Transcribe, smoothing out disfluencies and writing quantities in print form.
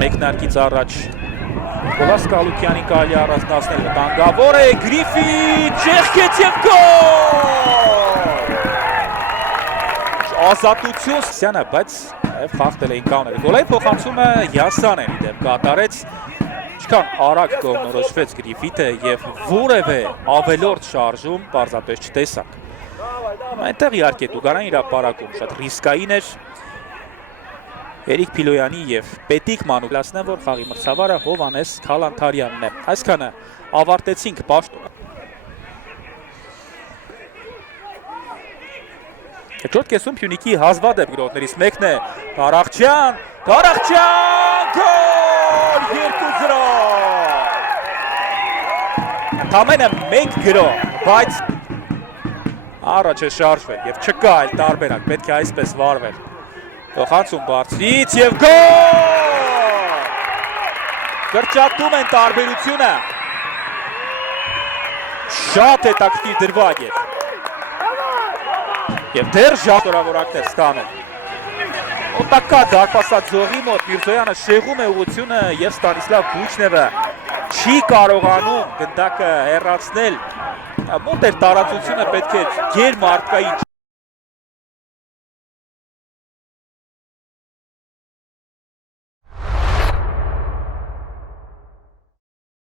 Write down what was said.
Մեկնարկից առաջ Նիկոլաս Կալուկյանին կարելի առանձնացնել, վտանգավոր է Գրիֆիթ, ճեղքեց և գոլ! Ազատություն Սյանը, բայց նաև խախտել էին կանները։ Գոլայի փոխանցումը Յասանեն իդեպ կատարեց, ինչքան արագ կողմնորոշվեց Գրիֆիթը և որևէ ավելորդ շարժում պարզապես չտեսանք։ Այնտեղ իհարկե Տուգարան հրապարակում շատ ռիսկային էր Երիկ Փիլոյանի և Պետիկ Մանուկլասն է, որ խաղի մրցավարը Հովանես Քալանթարյանն է։ Այսքանը ավարտեցինք պաշտոնը։ Հաջորդ կեսում Փյունիկի հազվադեպ գրողներից մեկն է Ղարախչյան, գոլ 2-0։ Ընդամենը մեկ գրող, բայց առաջ է շարժվել և չկա այլ տարբերակ, պետք է այսպես վարվել։ Փոխանցում բարձրից և գոլ! Կրճատում են տարբերությունը։ Շատ հետաքրքիր դրվագ էր։ Եվ դեռ շատորավորակներ ստանում։ Օտակա դարպասած զողի մոտ Միրզոյանը շեղում է ուղղությունը և Ստանիսլավ Բուչնևը չի կարողանում գնդակը հեռացնել։ Մոտ էր տարածությունը պետք է գերմարտկային